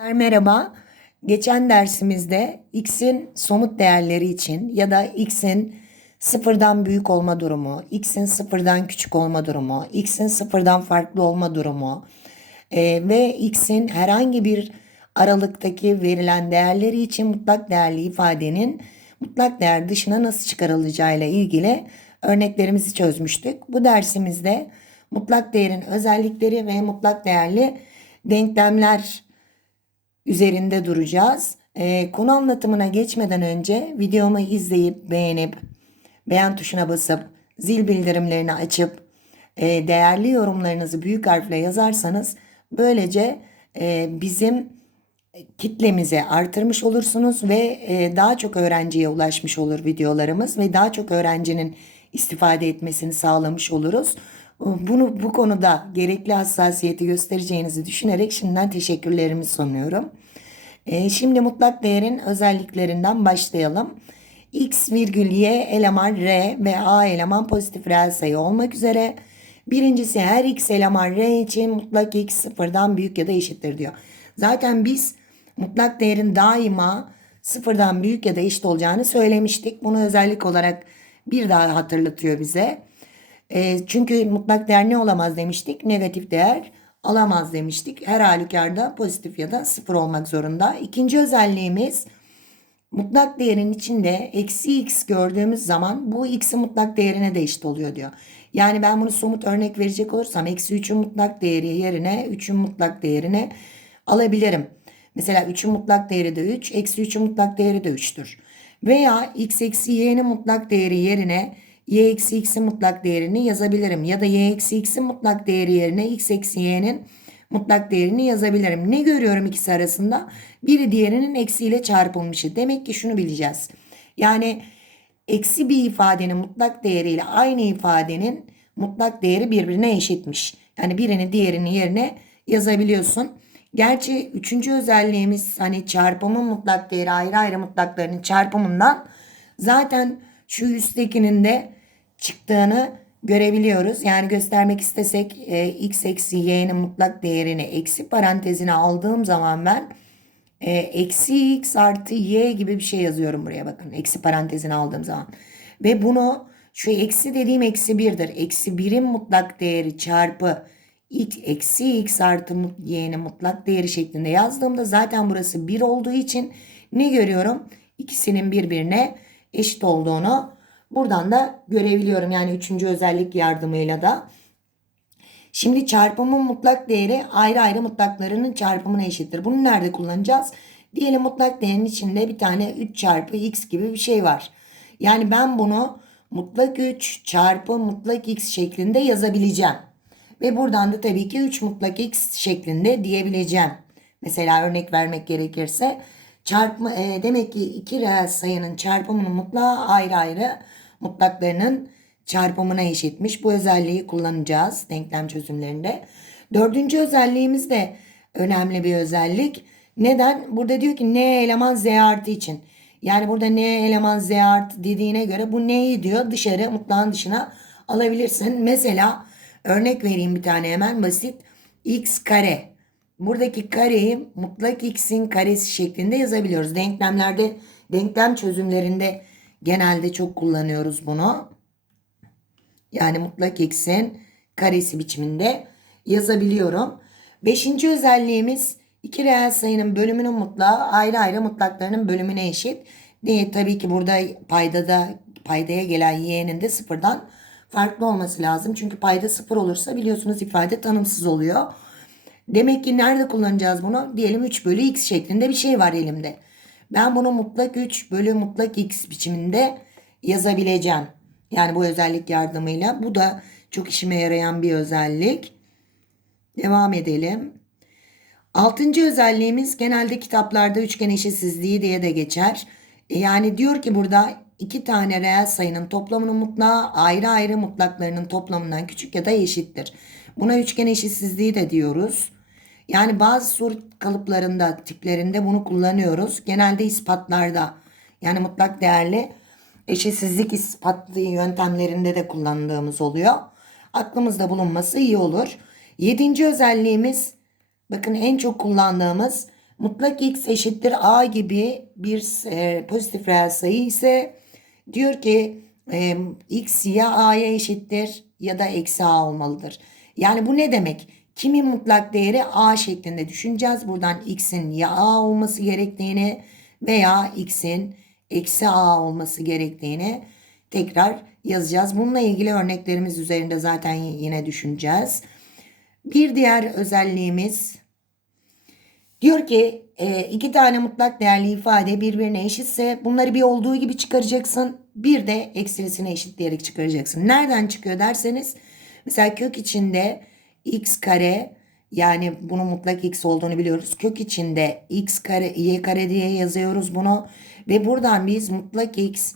Merhaba. Geçen dersimizde x'in somut değerleri için ya da x'in sıfırdan büyük olma durumu, x'in sıfırdan küçük olma durumu, x'in sıfırdan farklı olma durumu e, ve x'in herhangi bir aralıktaki verilen değerleri için mutlak değerli ifadenin mutlak değer dışına nasıl çıkarılacağıyla ilgili örneklerimizi çözmüştük. Bu dersimizde mutlak değerin özellikleri ve mutlak değerli denklemler üzerinde duracağız. Ee, konu anlatımına geçmeden önce videomu izleyip beğenip beğen tuşuna basıp zil bildirimlerini açıp e, değerli yorumlarınızı büyük harfle yazarsanız böylece e, bizim kitlemizi artırmış olursunuz ve e, daha çok öğrenciye ulaşmış olur videolarımız ve daha çok öğrencinin istifade etmesini sağlamış oluruz. Bunu bu konuda gerekli hassasiyeti göstereceğinizi düşünerek şimdiden teşekkürlerimi sunuyorum. E, şimdi mutlak değerin özelliklerinden başlayalım. X virgül Y eleman R ve A eleman pozitif reel sayı olmak üzere. Birincisi her X eleman R için mutlak X sıfırdan büyük ya da eşittir diyor. Zaten biz mutlak değerin daima sıfırdan büyük ya da eşit olacağını söylemiştik. Bunu özellik olarak bir daha hatırlatıyor bize. E, çünkü mutlak değer ne olamaz demiştik? Negatif değer alamaz demiştik. Her halükarda pozitif ya da sıfır olmak zorunda. İkinci özelliğimiz mutlak değerin içinde eksi x gördüğümüz zaman bu x'in mutlak değerine de eşit oluyor diyor. Yani ben bunu somut örnek verecek olursam eksi 3'ün mutlak değeri yerine 3'ün mutlak değerine alabilirim. Mesela 3'ün mutlak değeri de 3, eksi 3'ün mutlak değeri de 3'tür. Veya x eksi y'nin mutlak değeri yerine y eksi x'in mutlak değerini yazabilirim. Ya da y eksi x'in mutlak değeri yerine x eksi y'nin mutlak değerini yazabilirim. Ne görüyorum ikisi arasında? Biri diğerinin eksiyle çarpılmışı. Demek ki şunu bileceğiz. Yani eksi bir ifadenin mutlak değeriyle aynı ifadenin mutlak değeri birbirine eşitmiş. Yani birini diğerinin yerine yazabiliyorsun. Gerçi üçüncü özelliğimiz hani çarpımın mutlak değeri ayrı ayrı mutlaklarının çarpımından zaten şu üsttekinin de çıktığını görebiliyoruz. Yani göstermek istesek e, x eksi y'nin mutlak değerini eksi parantezine aldığım zaman ben e, eksi x artı y gibi bir şey yazıyorum buraya bakın. Eksi parantezine aldığım zaman. Ve bunu şu eksi dediğim eksi birdir. Eksi birin mutlak değeri çarpı x eksi x artı y'nin mutlak değeri şeklinde yazdığımda zaten burası 1 olduğu için ne görüyorum? İkisinin birbirine eşit olduğunu buradan da görebiliyorum. Yani üçüncü özellik yardımıyla da. Şimdi çarpımın mutlak değeri ayrı ayrı mutlaklarının çarpımına eşittir. Bunu nerede kullanacağız? Diyelim mutlak değerin içinde bir tane 3 çarpı x gibi bir şey var. Yani ben bunu mutlak 3 çarpı mutlak x şeklinde yazabileceğim. Ve buradan da tabii ki 3 mutlak x şeklinde diyebileceğim. Mesela örnek vermek gerekirse çarpma e, demek ki iki reel sayının çarpımının mutlağı ayrı ayrı mutlaklarının çarpımına eşitmiş. Bu özelliği kullanacağız denklem çözümlerinde. Dördüncü özelliğimiz de önemli bir özellik. Neden? Burada diyor ki n eleman z artı için. Yani burada n eleman z artı dediğine göre bu neyi diyor dışarı mutlağın dışına alabilirsin. Mesela örnek vereyim bir tane hemen basit. x kare. Buradaki kareyi mutlak x'in karesi şeklinde yazabiliyoruz. Denklemlerde denklem çözümlerinde genelde çok kullanıyoruz bunu. Yani mutlak x'in karesi biçiminde yazabiliyorum. Beşinci özelliğimiz iki reel sayının bölümünün mutlağı ayrı ayrı mutlaklarının bölümüne eşit. Diye tabii ki burada paydada paydaya gelen y'nin de sıfırdan farklı olması lazım. Çünkü payda sıfır olursa biliyorsunuz ifade tanımsız oluyor. Demek ki nerede kullanacağız bunu? Diyelim 3 bölü x şeklinde bir şey var elimde. Ben bunu mutlak 3 bölü mutlak x biçiminde yazabileceğim. Yani bu özellik yardımıyla. Bu da çok işime yarayan bir özellik. Devam edelim. Altıncı özelliğimiz genelde kitaplarda üçgen eşitsizliği diye de geçer. E, yani diyor ki burada iki tane reel sayının toplamının mutlağı ayrı ayrı mutlaklarının toplamından küçük ya da eşittir. Buna üçgen eşitsizliği de diyoruz. Yani bazı soru kalıplarında, tiplerinde bunu kullanıyoruz. Genelde ispatlarda yani mutlak değerli eşitsizlik ispatlı yöntemlerinde de kullandığımız oluyor. Aklımızda bulunması iyi olur. Yedinci özelliğimiz bakın en çok kullandığımız mutlak x eşittir a gibi bir e, pozitif reel sayı ise diyor ki e, x ya a'ya eşittir ya da eksi a olmalıdır. Yani bu ne demek? Kimin mutlak değeri a şeklinde düşüneceğiz. Buradan x'in ya a olması gerektiğini veya x'in eksi a olması gerektiğini tekrar yazacağız. Bununla ilgili örneklerimiz üzerinde zaten yine düşüneceğiz. Bir diğer özelliğimiz diyor ki e, iki tane mutlak değerli ifade birbirine eşitse bunları bir olduğu gibi çıkaracaksın. Bir de eksilisine eşitleyerek çıkaracaksın. Nereden çıkıyor derseniz mesela kök içinde x kare yani bunun mutlak x olduğunu biliyoruz. Kök içinde x kare y kare diye yazıyoruz bunu ve buradan biz mutlak x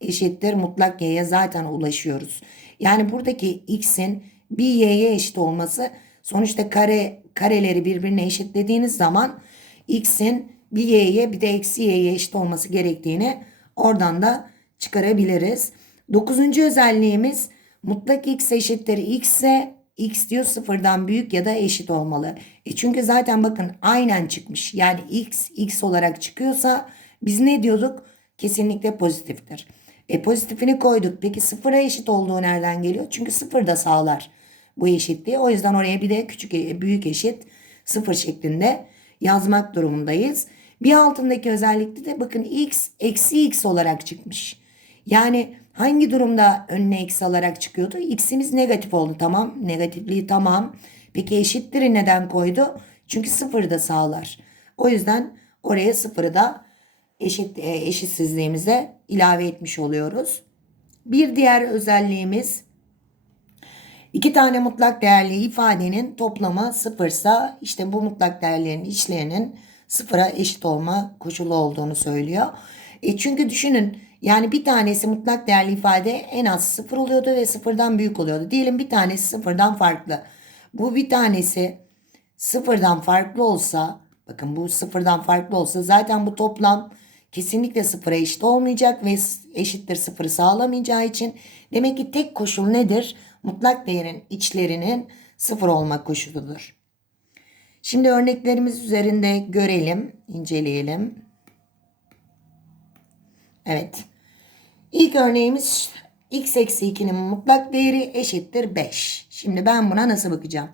eşittir mutlak y'ye zaten ulaşıyoruz. Yani buradaki x'in bir y'ye eşit olması sonuçta kare kareleri birbirine eşitlediğiniz zaman x'in bir y'ye bir de eksi y'ye eşit olması gerektiğini oradan da çıkarabiliriz. Dokuzuncu özelliğimiz mutlak x eşittir x ise x diyor sıfırdan büyük ya da eşit olmalı. E çünkü zaten bakın aynen çıkmış. Yani x x olarak çıkıyorsa biz ne diyorduk? Kesinlikle pozitiftir. E pozitifini koyduk. Peki sıfıra eşit olduğu nereden geliyor? Çünkü sıfır da sağlar bu eşitliği. O yüzden oraya bir de küçük e, büyük eşit sıfır şeklinde yazmak durumundayız. Bir altındaki özellikte de bakın x eksi x olarak çıkmış. Yani hangi durumda önüne eksi alarak çıkıyordu? X'imiz negatif oldu tamam. Negatifliği tamam. Peki eşitleri neden koydu? Çünkü sıfırı da sağlar. O yüzden oraya sıfırı da eşit, e, eşitsizliğimize ilave etmiş oluyoruz. Bir diğer özelliğimiz iki tane mutlak değerli ifadenin toplamı sıfırsa işte bu mutlak değerlerin içlerinin sıfıra eşit olma koşulu olduğunu söylüyor. E çünkü düşünün yani bir tanesi mutlak değerli ifade en az sıfır oluyordu ve sıfırdan büyük oluyordu. Diyelim bir tanesi sıfırdan farklı. Bu bir tanesi sıfırdan farklı olsa bakın bu sıfırdan farklı olsa zaten bu toplam kesinlikle sıfıra eşit olmayacak ve eşittir sıfırı sağlamayacağı için demek ki tek koşul nedir? Mutlak değerin içlerinin sıfır olmak koşuludur. Şimdi örneklerimiz üzerinde görelim, inceleyelim. Evet. İlk örneğimiz x eksi 2'nin mutlak değeri eşittir 5. Şimdi ben buna nasıl bakacağım?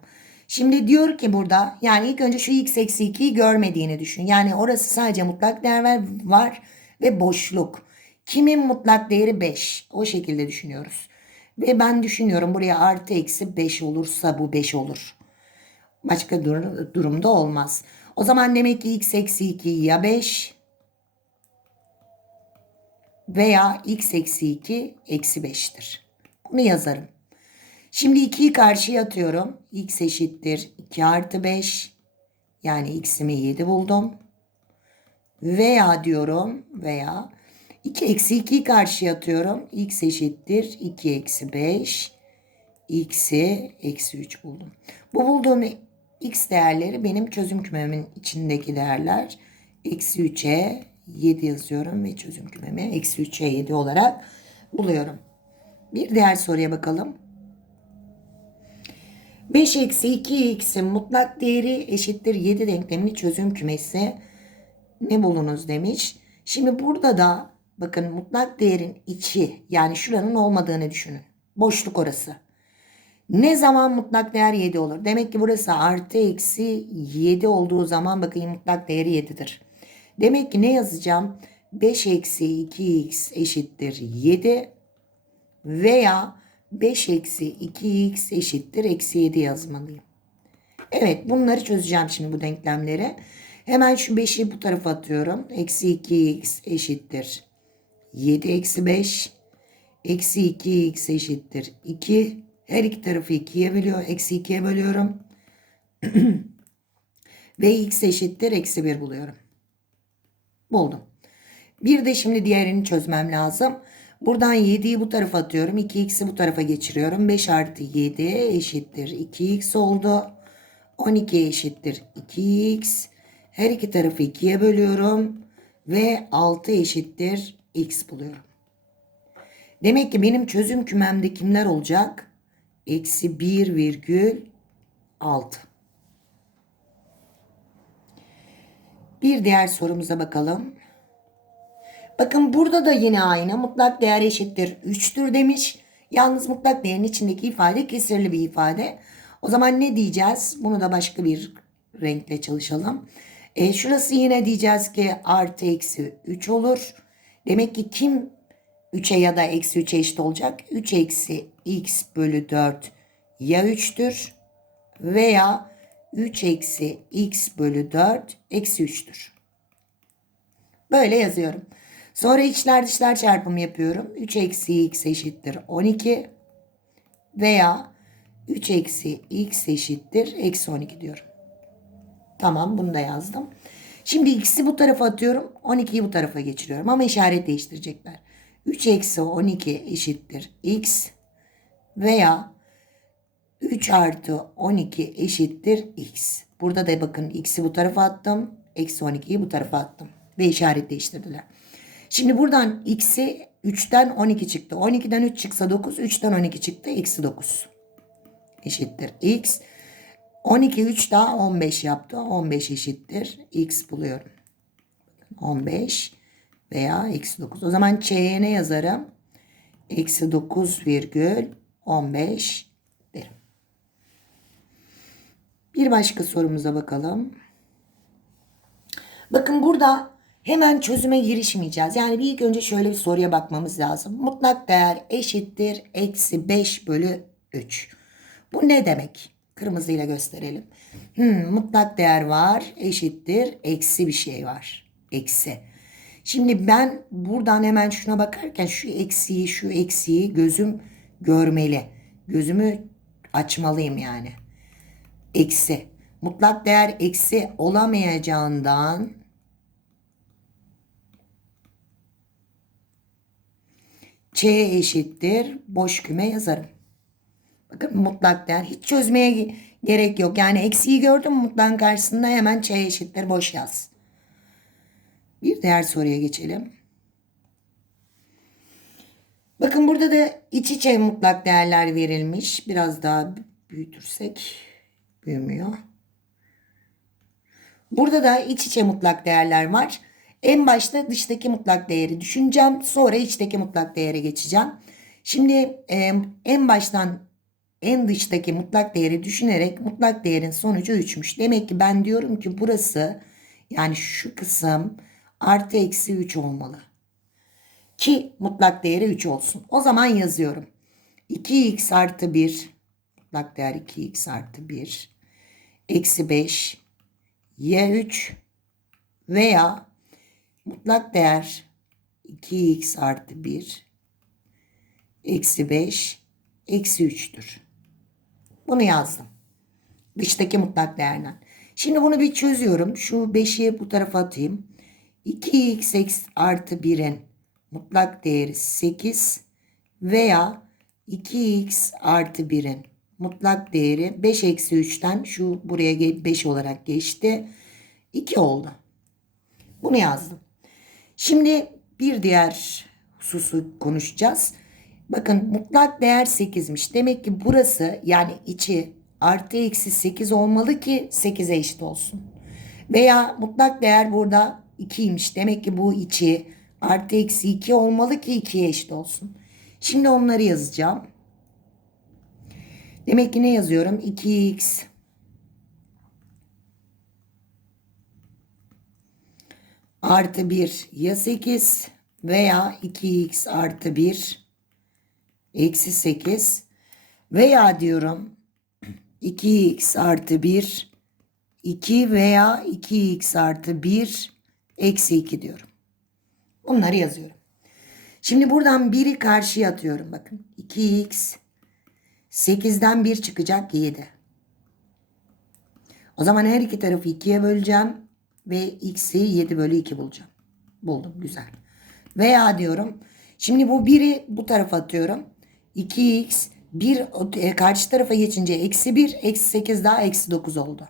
Şimdi diyor ki burada yani ilk önce şu x eksi 2'yi görmediğini düşün. Yani orası sadece mutlak değer var ve boşluk. Kimin mutlak değeri 5? O şekilde düşünüyoruz. Ve ben düşünüyorum buraya artı eksi 5 olursa bu 5 olur. Başka dur durumda olmaz. O zaman demek ki x eksi 2 ya 5 veya x eksi 2 eksi 5'tir. Bunu yazarım. Şimdi 2'yi karşıya atıyorum. x eşittir 2 artı 5. Yani x'imi 7 buldum. Veya diyorum veya 2 eksi 2'yi karşıya atıyorum. x eşittir 2 eksi 5. x'i eksi 3 buldum. Bu bulduğum x değerleri benim çözüm kümemin içindeki değerler. Eksi 3'e 7 yazıyorum ve çözüm kümemi eksi 3'e 7 olarak buluyorum. Bir diğer soruya bakalım. 5 eksi 2x'in mutlak değeri eşittir 7 denklemini çözüm kümesi ne bulunuz demiş. Şimdi burada da bakın mutlak değerin içi yani şuranın olmadığını düşünün. Boşluk orası. Ne zaman mutlak değer 7 olur? Demek ki burası artı eksi 7 olduğu zaman bakın mutlak değeri 7'dir. Demek ki ne yazacağım? 5 eksi 2x eşittir 7 veya 5 eksi 2x eşittir eksi 7 yazmalıyım. Evet bunları çözeceğim şimdi bu denklemleri. Hemen şu 5'i bu tarafa atıyorum. Eksi 2x eşittir 7 eksi 5. Eksi 2x eşittir 2. Her iki tarafı 2'ye bölüyor. Eksi 2'ye bölüyorum. Ve x eşittir eksi 1 buluyorum. Buldum. Bir de şimdi diğerini çözmem lazım. Buradan 7'yi bu tarafa atıyorum. 2x'i bu tarafa geçiriyorum. 5 artı 7 eşittir 2x oldu. 12 eşittir 2x. Her iki tarafı 2'ye bölüyorum. Ve 6 eşittir x buluyorum. Demek ki benim çözüm kümemde kimler olacak? Eksi 1 virgül 6. Bir diğer sorumuza bakalım. Bakın burada da yine aynı. Mutlak değer eşittir 3'tür demiş. Yalnız mutlak değerin içindeki ifade kesirli bir ifade. O zaman ne diyeceğiz? Bunu da başka bir renkle çalışalım. E, şurası yine diyeceğiz ki artı eksi 3 olur. Demek ki kim 3'e ya da eksi 3'e eşit olacak? 3 eksi x bölü 4 ya 3'tür veya 3 eksi x bölü 4 eksi 3'tür. Böyle yazıyorum. Sonra içler dışlar çarpımı yapıyorum. 3 eksi x eşittir 12 veya 3 eksi x eşittir eksi 12 diyorum. Tamam bunu da yazdım. Şimdi x'i bu tarafa atıyorum. 12'yi bu tarafa geçiriyorum ama işaret değiştirecekler. 3 eksi 12 eşittir x veya 3 artı 12 eşittir x. Burada da bakın x'i bu tarafa attım. Eksi 12'yi bu tarafa attım. Ve işaret değiştirdiler. Şimdi buradan x'i 3'ten 12 çıktı. 12'den 3 çıksa 9. 3'ten 12 çıktı. Eksi 9. Eşittir x. 12 3 daha 15 yaptı. 15 eşittir. x buluyorum. 15 veya eksi 9. O zaman ç'ye ne yazarım? Eksi 9 virgül 15 Bir başka sorumuza bakalım. Bakın burada hemen çözüme girişmeyeceğiz. Yani bir ilk önce şöyle bir soruya bakmamız lazım. Mutlak değer eşittir eksi 5 bölü 3. Bu ne demek? Kırmızıyla gösterelim. Hmm, mutlak değer var eşittir eksi bir şey var. Eksi. Şimdi ben buradan hemen şuna bakarken şu eksiği şu eksiği gözüm görmeli. Gözümü açmalıyım yani. Eksi. Mutlak değer eksi olamayacağından Ç eşittir boş küme yazarım. Bakın mutlak değer hiç çözmeye gerek yok. Yani eksiği gördüm mutlak karşısında hemen Ç eşittir boş yaz. Bir diğer soruya geçelim. Bakın burada da iç içe mutlak değerler verilmiş. Biraz daha büyütürsek büyümüyor. Burada da iç içe mutlak değerler var. En başta dıştaki mutlak değeri düşüneceğim. Sonra içteki mutlak değere geçeceğim. Şimdi e, en baştan en dıştaki mutlak değeri düşünerek mutlak değerin sonucu 3'müş. Demek ki ben diyorum ki burası yani şu kısım artı eksi 3 olmalı. Ki mutlak değeri 3 olsun. O zaman yazıyorum. 2x artı 1 mutlak değer 2x artı 1 eksi 5 y 3 veya mutlak değer 2x artı 1 eksi 5 eksi 3'tür. Bunu yazdım. Dıştaki mutlak değerden. Şimdi bunu bir çözüyorum. Şu 5'i bu tarafa atayım. 2x artı 1'in mutlak değeri 8 veya 2x artı 1'in mutlak değeri 5 eksi 3'ten şu buraya 5 olarak geçti. 2 oldu. Bunu yazdım. Şimdi bir diğer hususu konuşacağız. Bakın mutlak değer 8'miş. Demek ki burası yani içi artı eksi 8 olmalı ki 8'e eşit olsun. Veya mutlak değer burada 2'ymiş. Demek ki bu içi artı eksi 2 olmalı ki 2'ye eşit olsun. Şimdi onları yazacağım. Demek ki ne yazıyorum? 2x artı 1 ya 8 veya 2x artı 1 eksi 8 veya diyorum 2x artı 1 2 veya 2x artı 1 eksi 2 diyorum. Bunları yazıyorum. Şimdi buradan 1'i karşıya atıyorum. Bakın 2x 8'den 1 çıkacak 7. O zaman her iki tarafı 2'ye böleceğim ve x'i 7 bölü 2 bulacağım. Buldum güzel. Veya diyorum şimdi bu 1'i bu tarafa atıyorum. 2x 1 e, karşı tarafa geçince eksi 1 eksi 8 daha eksi 9 oldu.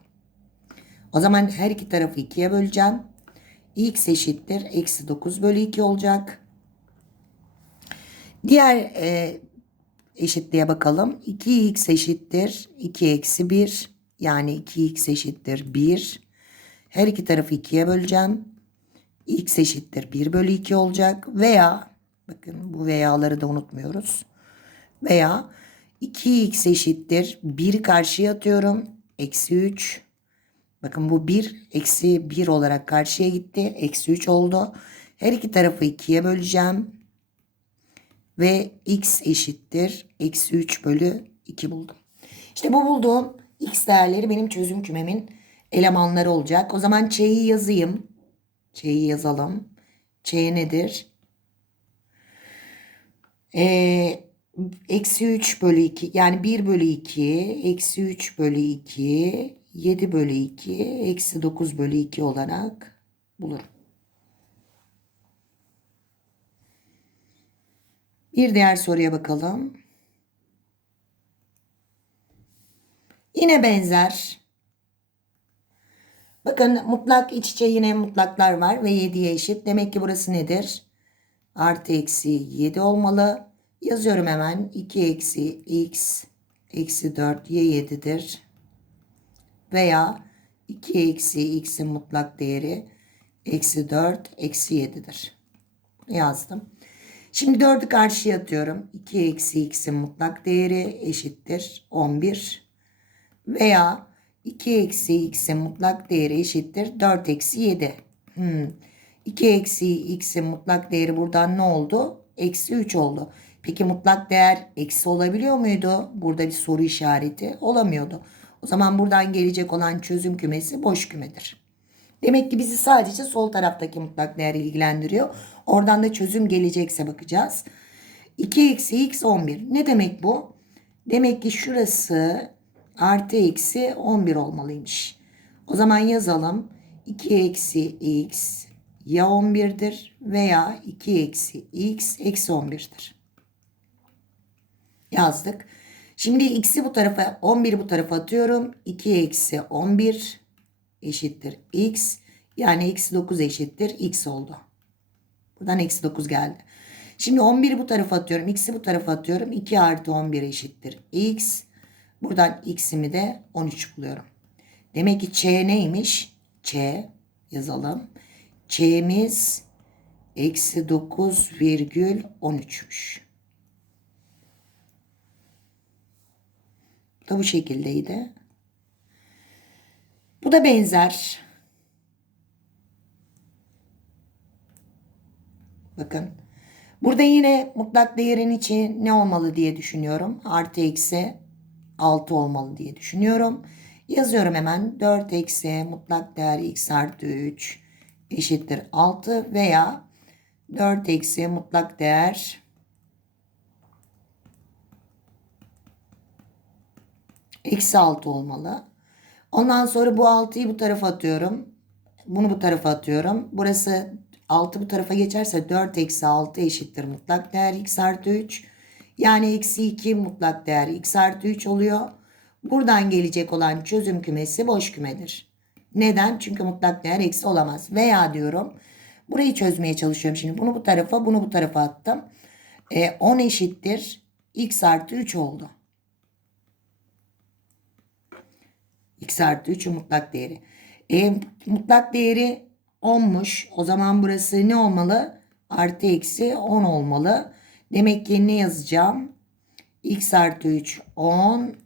O zaman her iki tarafı 2'ye böleceğim. x eşittir eksi 9 bölü 2 olacak. Diğer e, eşitliğe bakalım. 2x eşittir 2 eksi 1 yani 2x eşittir 1. Her iki tarafı ikiye böleceğim. X eşittir 1 bölü 2 olacak. Veya bakın bu veyaları da unutmuyoruz. Veya 2x eşittir 1 karşıya atıyorum. Eksi 3. Bakın bu 1 eksi 1 olarak karşıya gitti. Eksi 3 oldu. Her iki tarafı ikiye böleceğim. Ve x eşittir. Eksi 3 bölü 2 buldum. İşte bu bulduğum x değerleri benim çözüm kümemin elemanları olacak. O zaman ç'yi yazayım. Ç'yi yazalım. Ç nedir? Ee, eksi 3 bölü 2 yani 1 bölü 2 eksi 3 bölü 2 7 bölü 2 eksi 9 bölü 2 olarak bulurum. Bir diğer soruya bakalım. Yine benzer. Bakın mutlak iç içe yine mutlaklar var ve 7'ye eşit. Demek ki burası nedir? Artı eksi 7 olmalı. Yazıyorum hemen. 2 eksi x eksi 4 y 7'dir. Veya 2 eksi x'in mutlak değeri eksi 4 eksi 7'dir. Yazdım. Şimdi 4'ü karşıya atıyorum. 2 eksi x'in mutlak değeri eşittir 11. Veya 2 eksi x'in mutlak değeri eşittir 4 eksi 7. Hmm. 2 eksi x'in mutlak değeri buradan ne oldu? Eksi 3 oldu. Peki mutlak değer eksi olabiliyor muydu? Burada bir soru işareti olamıyordu. O zaman buradan gelecek olan çözüm kümesi boş kümedir. Demek ki bizi sadece sol taraftaki mutlak değer ilgilendiriyor. Oradan da çözüm gelecekse bakacağız. 2 eksi x 11. Ne demek bu? Demek ki şurası artı eksi 11 olmalıymış. O zaman yazalım. 2 eksi x ya 11'dir veya 2 eksi x eksi 11'dir. Yazdık. Şimdi x'i bu tarafa 11 bu tarafa atıyorum. 2 eksi 11 eşittir x. Yani eksi 9 eşittir x oldu. Buradan eksi 9 geldi. Şimdi 11 bu tarafa atıyorum. X'i bu tarafa atıyorum. 2 artı 11 eşittir x. Buradan x'imi de 13 buluyorum. Demek ki ç neymiş? ç yazalım. ç'miz eksi 9 virgül 13'müş. Bu da bu şekildeydi. Bu da benzer. Bakın. Burada yine mutlak değerin içi ne olmalı diye düşünüyorum. Artı eksi 6 olmalı diye düşünüyorum. Yazıyorum hemen. 4 eksi mutlak değer x artı 3 eşittir 6 veya 4 eksi mutlak değer eksi 6 olmalı. Ondan sonra bu 6'yı bu tarafa atıyorum. Bunu bu tarafa atıyorum. Burası 6 bu tarafa geçerse 4 eksi 6 eşittir mutlak değer x artı 3. Yani eksi 2 mutlak değer x artı 3 oluyor. Buradan gelecek olan çözüm kümesi boş kümedir. Neden? Çünkü mutlak değer eksi olamaz. Veya diyorum burayı çözmeye çalışıyorum şimdi. Bunu bu tarafa bunu bu tarafa attım. E, 10 eşittir x artı 3 oldu. x artı 3'ün mutlak değeri. E, mutlak değeri 10'muş. O zaman burası ne olmalı? Artı eksi 10 olmalı. Demek ki ne yazacağım? x artı 3 10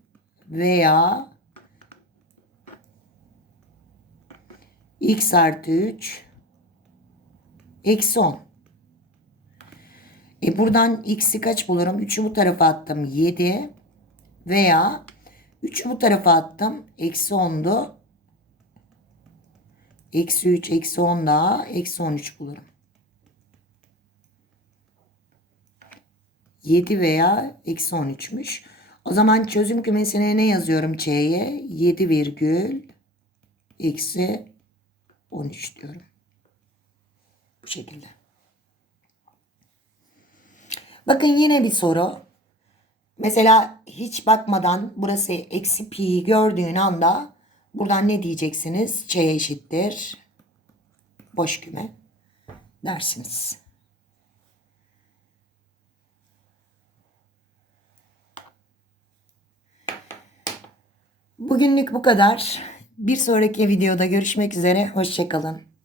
veya x artı 3 eksi 10. E buradan x'i kaç bulurum? 3'ü bu tarafa attım 7 veya 3'ü bu tarafa attım. Eksi 10'du. Eksi 3, eksi 10 daha. Eksi 13 bulurum. 7 veya eksi 13'müş. O zaman çözüm kümesine ne yazıyorum Ç'ye? 7 virgül eksi 13 diyorum. Bu şekilde. Bakın yine bir soru. Mesela hiç bakmadan burası eksi pi'yi gördüğün anda buradan ne diyeceksiniz? Ç eşittir. Boş küme dersiniz. Bugünlük bu kadar. Bir sonraki videoda görüşmek üzere. Hoşçakalın.